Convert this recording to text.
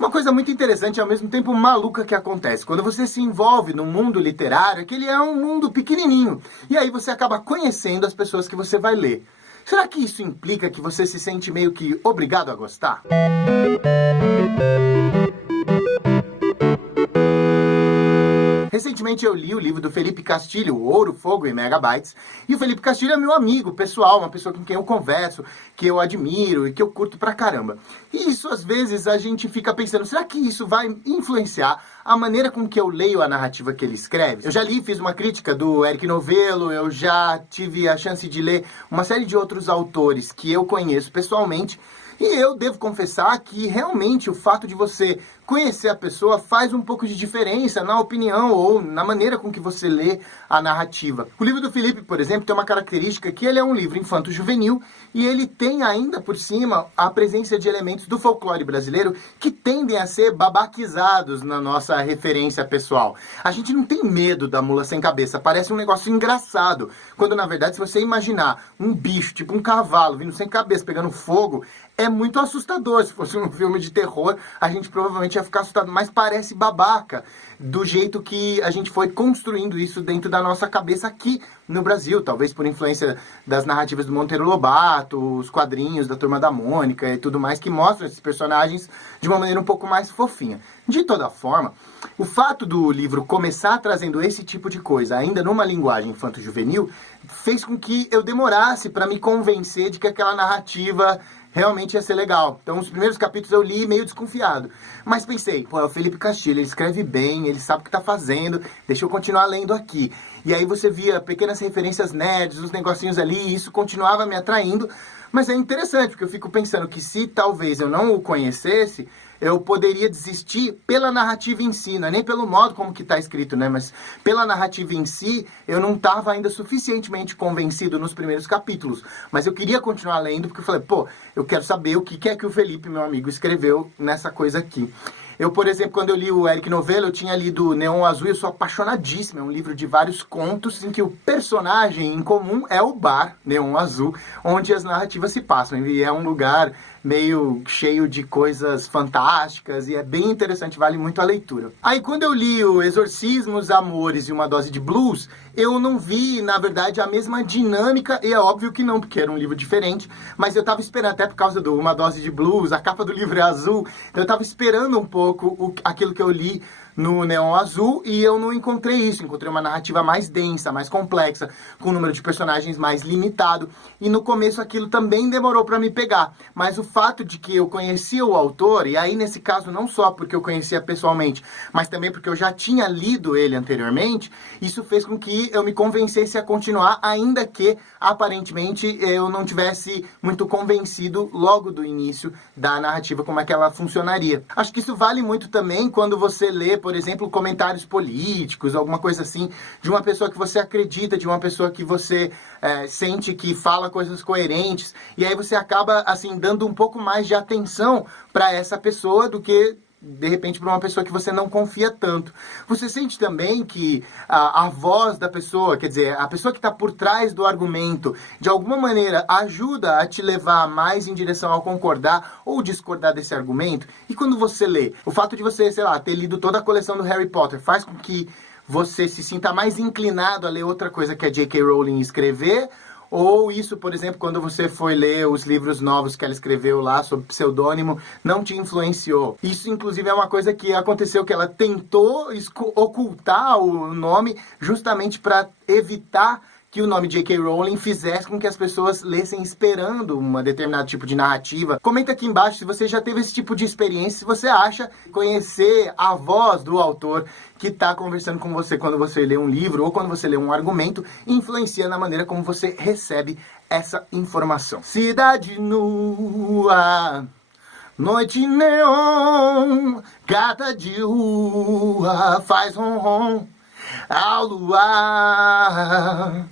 Uma coisa muito interessante e ao mesmo tempo maluca que acontece quando você se envolve no mundo literário é que ele é um mundo pequenininho. E aí você acaba conhecendo as pessoas que você vai ler. Será que isso implica que você se sente meio que obrigado a gostar? Recentemente eu li o livro do Felipe Castilho, Ouro, Fogo e Megabytes, e o Felipe Castilho é meu amigo pessoal, uma pessoa com quem eu converso, que eu admiro e que eu curto pra caramba. E isso, às vezes, a gente fica pensando, será que isso vai influenciar a maneira com que eu leio a narrativa que ele escreve? Eu já li, fiz uma crítica do Eric Novello, eu já tive a chance de ler uma série de outros autores que eu conheço pessoalmente, e eu devo confessar que realmente o fato de você conhecer a pessoa faz um pouco de diferença na opinião ou na maneira com que você lê a narrativa. O livro do Felipe, por exemplo, tem uma característica que ele é um livro infanto-juvenil e ele tem ainda por cima a presença de elementos do folclore brasileiro que tendem a ser babaquizados na nossa referência pessoal. A gente não tem medo da mula sem cabeça, parece um negócio engraçado, quando na verdade se você imaginar um bicho, tipo um cavalo, vindo sem cabeça, pegando fogo, é muito assustador. Se fosse um filme de terror, a gente provavelmente ia ficar assustado, mas parece babaca do jeito que a gente foi construindo isso dentro da nossa cabeça aqui no Brasil, talvez por influência das narrativas do Monteiro Lobato, os quadrinhos da Turma da Mônica e tudo mais, que mostram esses personagens de uma maneira um pouco mais fofinha. De toda forma, o fato do livro começar trazendo esse tipo de coisa, ainda numa linguagem infanto-juvenil, fez com que eu demorasse para me convencer de que aquela narrativa realmente ia ser legal. Então, os primeiros capítulos eu li meio desconfiado. Mas pensei, pô, é o Felipe Castilho, ele escreve bem, ele sabe o que tá fazendo, deixa eu continuar lendo aqui. E aí você via pequenas referências nerds, uns negocinhos ali, e isso continuava me atraindo. Mas é interessante, porque eu fico pensando que se talvez eu não o conhecesse, eu poderia desistir pela narrativa em si, não é nem pelo modo como que está escrito, né? Mas pela narrativa em si, eu não estava ainda suficientemente convencido nos primeiros capítulos. Mas eu queria continuar lendo, porque eu falei, pô, eu quero saber o que é que o Felipe, meu amigo, escreveu nessa coisa aqui. Eu, por exemplo, quando eu li o Eric Novello, eu tinha lido Neon Azul e eu sou apaixonadíssimo. É um livro de vários contos em que o personagem em comum é o bar Neon Azul, onde as narrativas se passam. E é um lugar meio cheio de coisas fantásticas e é bem interessante, vale muito a leitura. Aí quando eu li o Exorcismos, Amores e Uma Dose de Blues, eu não vi, na verdade, a mesma dinâmica, e é óbvio que não, porque era um livro diferente, mas eu tava esperando, até por causa do Uma Dose de Blues, a capa do livro é azul, então eu tava esperando um pouco aquilo que eu li no Neon Azul, e eu não encontrei isso. Encontrei uma narrativa mais densa, mais complexa, com um número de personagens mais limitado, e no começo aquilo também demorou para me pegar, mas o fato de que eu conhecia o autor, e aí nesse caso não só porque eu conhecia pessoalmente, mas também porque eu já tinha lido ele anteriormente, isso fez com que eu me convencesse a continuar, ainda que aparentemente eu não tivesse muito convencido logo do início da narrativa como é que ela funcionaria. Acho que isso vale muito também quando você lê, por exemplo, comentários políticos, alguma coisa assim, de uma pessoa que você acredita, de uma pessoa que você sente que fala coisas coerentes, e aí você acaba, assim, dando um pouco mais de atenção para essa pessoa do que, de repente, para uma pessoa que você não confia tanto. Você sente também que a voz da pessoa, quer dizer, a pessoa que está por trás do argumento, de alguma maneira ajuda a te levar mais em direção ao concordar ou discordar desse argumento? E quando você lê, o fato de você, sei lá, ter lido toda a coleção do Harry Potter faz com que você se sinta mais inclinado a ler outra coisa que a J.K. Rowling escrever? Ou isso, por exemplo, quando você foi ler os livros novos que ela escreveu lá sob pseudônimo, não te influenciou? Isso, inclusive, é uma coisa que aconteceu, que ela tentou ocultar o nome justamente para evitar que o nome J.K. Rowling fizesse com que as pessoas lessem esperando um determinado tipo de narrativa. Comenta aqui embaixo se você já teve esse tipo de experiência, se você acha conhecer a voz do autor que está conversando com você quando você lê um livro ou quando você lê um argumento, influencia na maneira como você recebe essa informação. Cidade nua, noite neon, gata de rua, faz ronron ao luar.